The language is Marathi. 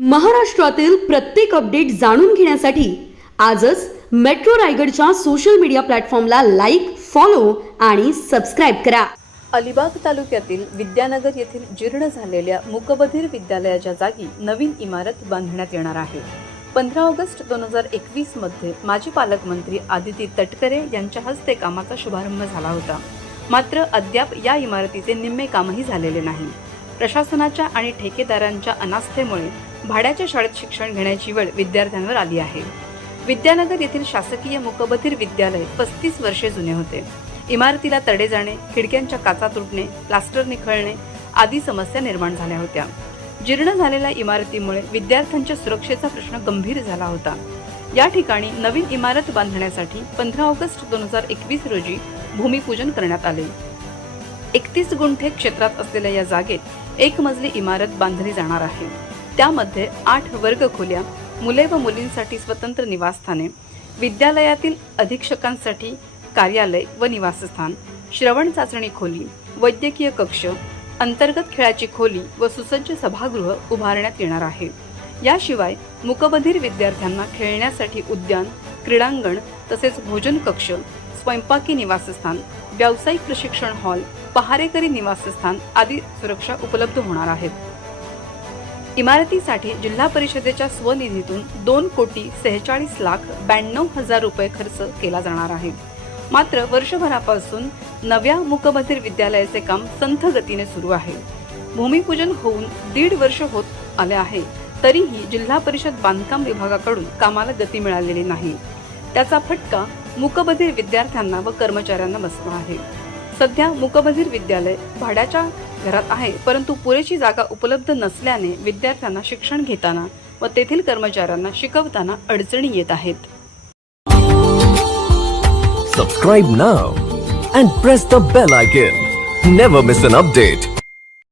महाराष्ट्रातील प्रत्येक अपडेट जाणून घेण्यासाठी आजच मेट्रो रायगडच्या सोशल मीडिया प्लॅटफॉर्मला लाईक फॉलो आणि सबस्क्राईब करा. अलिबाग तालुक्यातील विद्यानगर येथील जीर्ण झालेल्या मुकबधीर विद्यालयाच्या जागी नवीन इमारत बांधण्यात येणार आहे. पंधरा ऑगस्ट दोन हजार एकवीसमध्ये माजी पालकमंत्री आदिती तटकरे यांच्या हस्ते कामाचा शुभारंभ झाला होता. मात्र अद्याप या इमारतीचे निम्मे कामही झालेले नाही. प्रशासनाच्या आणि ठेकेदारांच्या अनास्थेमुळे भाड्याच्या शाळेत शिक्षण घेण्याची वेळ विद्यार्थ्यांवर आली आहे. विद्यानगर येथील शासकीय मुकबधीर विद्यालय पस्तीस वर्षे जुने होते. इमारतीला तडे जाणे खिडक्यांच्या काचा तुटणे प्लास्टर निखळणे आदी समस्या निर्माण झाल्या होत्या. जीर्ण झालेल्या इमारतीमुळे विद्यार्थ्यांच्या सुरक्षेचा प्रश्न गंभीर झाला होता. या ठिकाणी नवीन इमारत बांधण्यासाठी पंधरा ऑगस्ट दोन हजार एकवीस रोजी भूमिपूजन करण्यात आले. एकतीस गुंठे क्षेत्रात असलेल्या या जागेत एक मजली इमारत बांधली जाणार आहे. त्यामध्ये आठ वर्ग खोल्या मुले व मुलींसाठी स्वतंत्र निवासस्थाने विद्यालयातील अधीक्षकांसाठी कार्यालय व निवासस्थान श्रवण चाचणी खोली वैद्यकीय कक्ष अंतर्गत खेळाची खोली व सुसज्ज सभागृह उभारण्यात येणार आहे. याशिवाय मुकबधीर विद्यार्थ्यांना खेळण्यासाठी उद्यान क्रीडांगण तसेच भोजन कक्ष स्वयंपाकी निवासस्थान व्यावसायिक प्रशिक्षण हॉल पहारेकरी निवासस्थान आदी सुरक्षा उपलब्ध होणार आहेत. इमारतीसाठी जिल्हा परिषदेच्या स्वनिधीतून दोन कोटी सेहेचाळीस लाख ब्याण्णव हजार रुपये खर्च केला जाणार आहे. मात्र वर्षभरापासून नव्या मुकबधीर विद्यालयाचे काम संथ गतीने सुरू आहे. भूमिपूजन होऊन दीड वर्ष होत आले आहे तरीही जिल्हा परिषद बांधकाम विभागाकडून कामाला गती मिळालेली नाही. त्याचा फटका मुकबधीर विद्यार्थ्यांना व कर्मचाऱ्यांना बसला आहे. सध्या मुकबधीर विद्यालय भाड्याच्या घरात आहे. परंतु पुरेशी जागा उपलब्ध नसल्याने विद्यार्थ्यांना शिक्षण घेताना व तेथील कर्मचाऱ्यांना शिकवताना अडचणी येत आहेत. Subscribe now and press the bell icon never miss an update